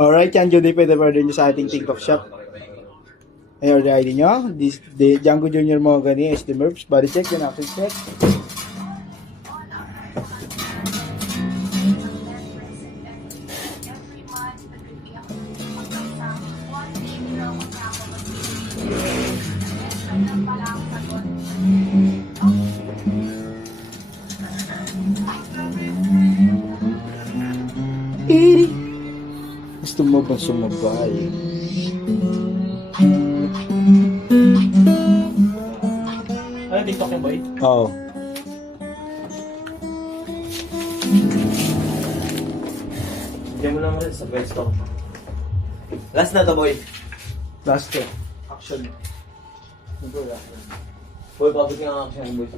Alright, yan Judy, pwede order nyo sa ating TikTok shop. Ay, order ID nyo. Django Junior Mahogany, SD Merps, body check, yan action check. Gusto mo bang sumabay? Ano, TikTok yung boy? Oo. Diyan mo lang sa best ko. Last na to, boy. Last to. Action. Boy, pabot nga ang action, boy.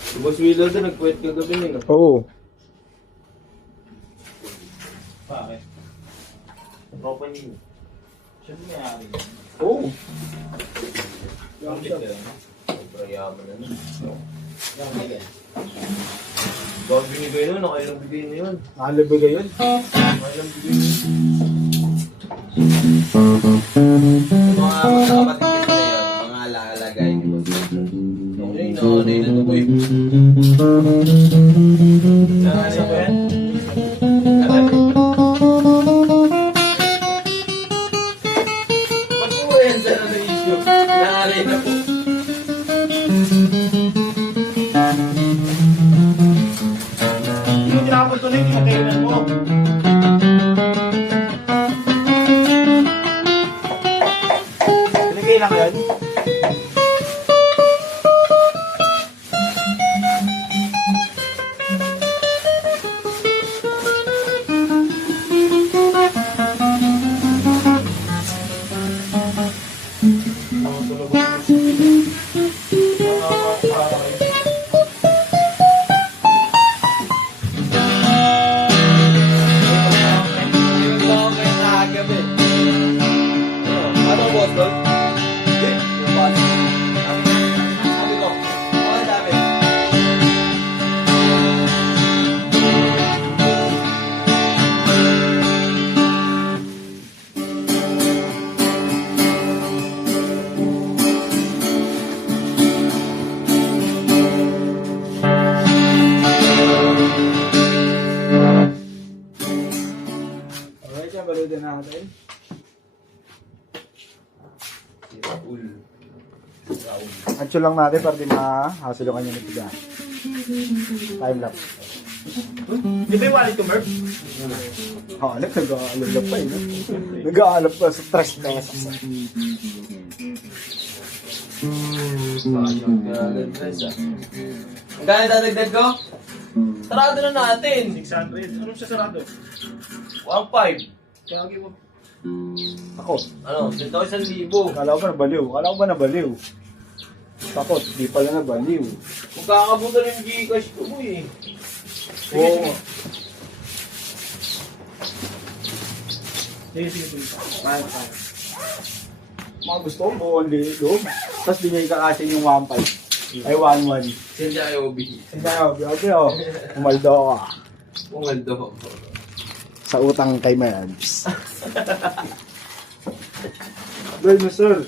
Si Boss Willow doon, nag-quit kagabi nyo, no? Oo. Bakit? Tropa niyo. Siya din may-ari. Oo. Sobrang yaman na nun. Bakit binigay nun? Nakailang bigay na yun. Nakalabaga yun. Nakailang bigay na yun. Mga magkakapatid na yun, mga alagay ni Boss. Okay, nakanay na ito, boy. Nakasa ko yan? Ba't po yan sa ano issue? Nangaray na po. Yung tinapon to na yung kinakailan mo. Pinagay lang yan. Yung mga kayo nakagabi. Ano boss doon? Yung boss. Sabi ko, ang dami. Alright, yan. Balutin natin. Si Raul. Ancho lang natin para di mahasil yung kanya nito dyan. Time lapse. Di ba yung wallet ko, Merv? Hanap, nag-aalap pa eh. No? Nag-aalap pa sa 3 pesos. Ang gano'n dadagdag ko? Sarado na natin. 600. Anong siya sarado? 1.5. Kaya mo. Ako, Ano? 10,000. kala ko ba nabaliw? Kala ko ba nabaliw? Takot, di pala nabaliw. Magkakabutan yung Gcash ko mo eh. Oo. Sige, sige, sige. Kaya. Mga gusto ko, buong loob. Tapos di niya ikakasin yung 1.5. Ay, 1.1. Sensya IOB. Hindi ako, okay oh. Umaldo ka. Pumaldo. Sa utang kay Merbs. Well, no sir.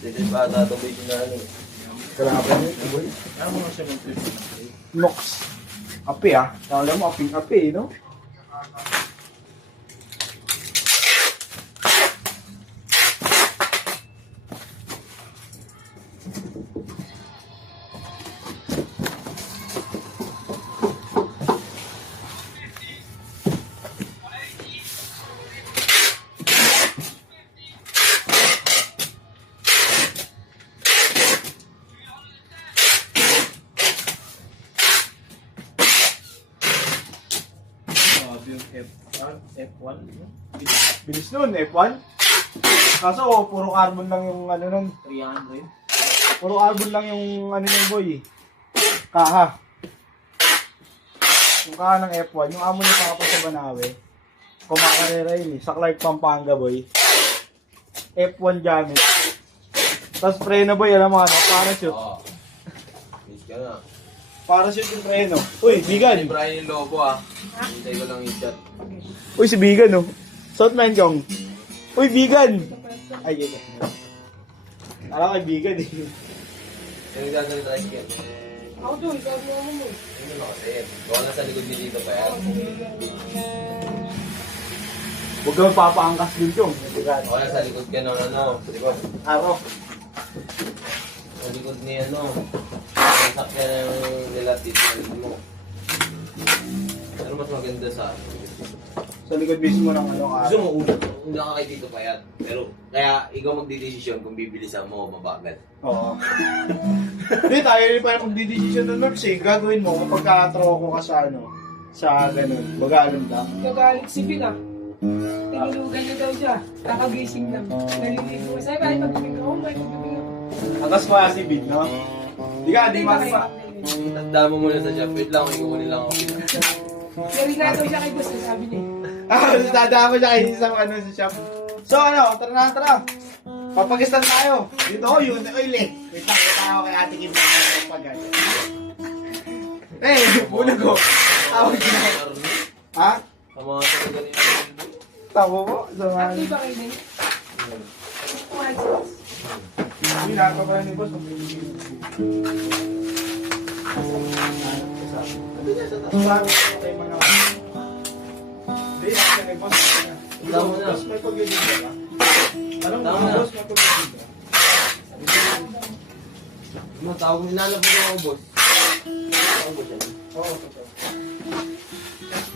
Dito ba tatawid yung ano? Kalaban yun, boy. Kaya mo nga siya mag-twist. Nox. Ape ah. Kala mo, aping ape, no? Yung F1. Bilis nun, F1. Kaso, puro carbon lang yung ano nun. 300. Puro carbon lang yung ano yung boy. Kaha. Yung kaha ng F1, yung amo niya pa sa Banawe. Kumakarera yun eh. Sa Clark, Pampanga boy. F1 gamit. Tapos preno boy, alam mo ano, parachute. Oo. Miss ka na. Parachute yung preno. Uy, vegan. Brian yung lobo ah. Hintay ko lang yung shot. Uy, si vegan, oh. Southman Kong. Uy, vegan. Ay, yun. Alam ko, vegan, eh. Yung gagawin tayo skin. Ako doon, ikaw naman mo. Yun yung kasi. Gawa na sa likod ni dito pa yan. Huwag kang papaangkas din yung. Gawa na sa likod ka ng ano. Sa likod. Araw. Sa likod ni ano. Sakyan ng nilatit mo. Ano mas maganda sa Sa likod mismo ng ano ka. gusto mo ulo, hindi ka kay dito pa yan. Pero, kaya ikaw magdidesisyon kung bibilisan mo o mabagal. Oo. Hindi, tayo rin pa yung magdidesisyon ng Merps eh. Gagawin mo kapag ka-throw ko ka sa ano, sa ganun. Baga lang. Nagalit si Bill ah. Tinulugan niya daw siya. Kakagising lang. Naliligo. Sabi ba, pagkabing ako, may pagkabing ako. Atas mo si Bid, no? Di ka, di ba pa. Tanda mo muna sa shop. Wait lang, ikukunin lang ako. Nalinato siya kay boss, sabi niya. Dadama siya kayo sa ano sa shop. So ano, tara na, tara. Papagistan tayo. Dito ko, yun, oil eh. Wait lang, kita ako kay Ate Kim na pagay. Eh, bulag ko. Tawag na. Ha? Sa mga talaga nito. Tama mo? Sa mga... Active ba kayo din? Hindi nakaka pa ni boss. Sabi niya sa taas. Tayo mga... Hindi, nakaka ni boss. Tama na. Boss, may pag-ibig ka. Alam mo, Tama na. boss, may pag-ibig ka. Ano, tawag mo, inalap mo ako, boss. Tawag mo siya. Oo, totoo.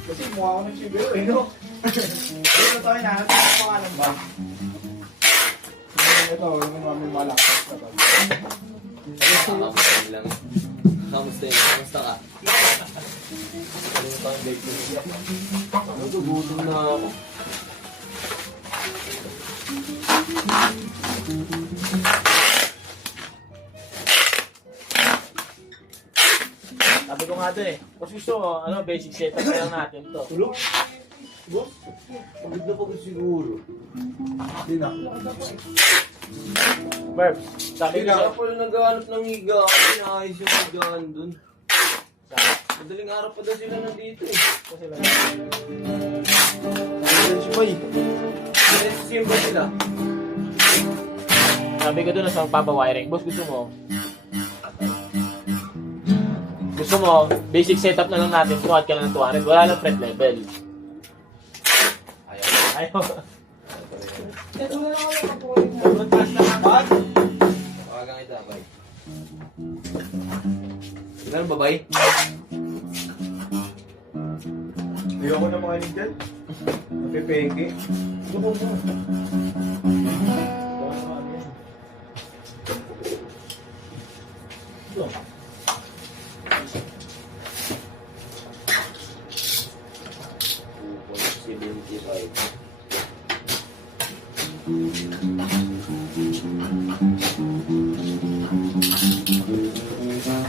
Kasi mukha ko ng siguro eh, no? Ito tayo na, natin ang pangalan ba? Ito, yung mga may malakas na ba? Kamusta lang. Kamusta yun? Kamusta ka? Ano yung pang bake mo? Ano, gugutom na ako. Sabi ko nga doon eh. Kung gusto mo, ano, basic setup na lang natin to. Tulog? Boss? Pagod na pagod siguro. Hindi na. Verbs, sabi Hindi ko na sa'yo. ako pala naghahanap ng higa. Inaayos yung higaan dun. Madaling araw pa daw sila nandito eh. Ayun si Boy. Sim ba sila? Sabi ko doon sa magpapawiring. Boss, gusto mo, basic setup na lang natin. Kuhat ka lang ng 200. Wala lang threat level. Ayaw. Ayaw. Ito na lang ako kapuhin na. Sobrang taas na naman. Tawagan kita, bay. Ganun ba, bay? Ayoko na makinig dyan. Napipeke.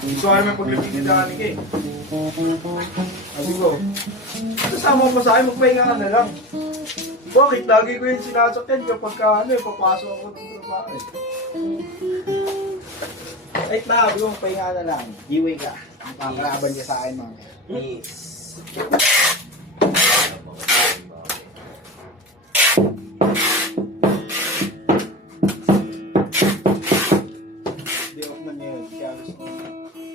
Gusto ka naman paglabing ni Danik eh. Sabi ko, kasama mo sa akin, magpahinga ka na lang. Bakit? Lagi ko yung sinasakyan kapag ka, ano, papasok ako ng trabaho eh. Kahit na, sabi ko, magpahinga ka na lang. Giway ka. Makakalaban niya sa akin, mga. Yes. Hindi off na niya yun. Kaya gusto ko. May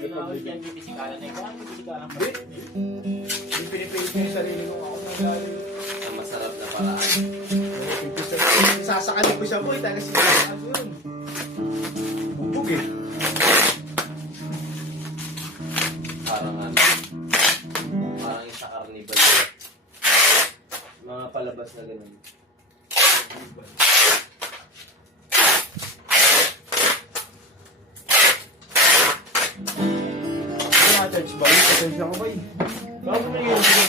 Tinawag paglabing. yan, pipisikalan na ikaw. Ang pipisikalan pa. Hindi pinipilit ko yung sarili ko ako ng galing. Ang masarap na paraan. Sasakalin ko siya po, talaga sinasakal ko yun. Bubog eh. Parang ano. Parang isa carnival. Mga palabas na ganun. Church ba? Pasensya ko ba eh. Bakit may Yossi?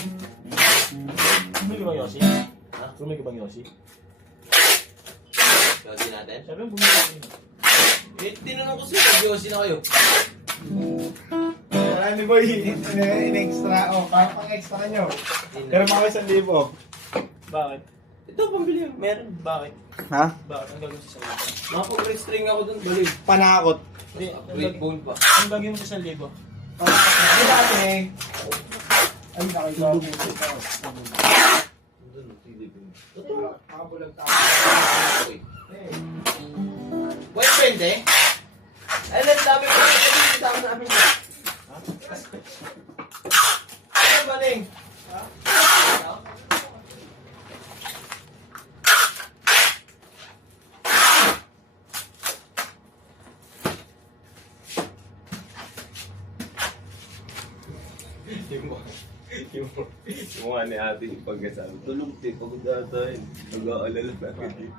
May bang Yossi? Ha? May bang Yossi? Gawin natin? Sabi mo bumili. Eh, tinanong ko sila, Diyos na kayo. Wala ni Boy, in-extra. O, pang extra nyo. Pero mga 1,000. Bakit? Ito, pambili. Meron. Bakit? Ha? Bakit? Ang gagawin sa salita? Makapag-red string ako dun, balik. Panakot. Hindi. Great bone pa. Ang gagawin mo sa 1,000? Ay, dati. Ay, nakagawa mo ito. Nakabulag tayo. Boyfriend eh? Ay, lang dami ko na kasama namin. Ano ba, Ning? yung mga ni ate yung pagkasabi, tulog din, pagod ata yun. Nag-aalala na ako din.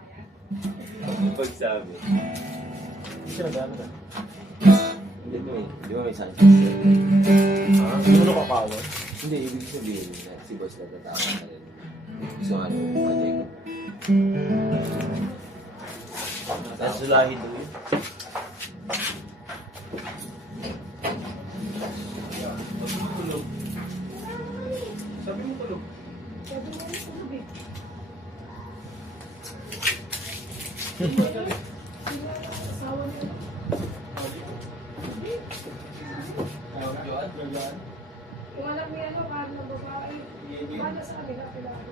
Yung pagsabi. Hindi siya nag-ano na. Di ba may Sanchez? Hindi mo nakakawan. Hindi, ibig sabihin na si boss na tatama na rin. So ano, kajay ko. Nasulahin doon yun. Sabi mo tulog. Sabi mo yung tulog eh. Sila asawa niya. Joan? Yung anak niya, ano, parang na babae. Bala sa kanila, kailangan.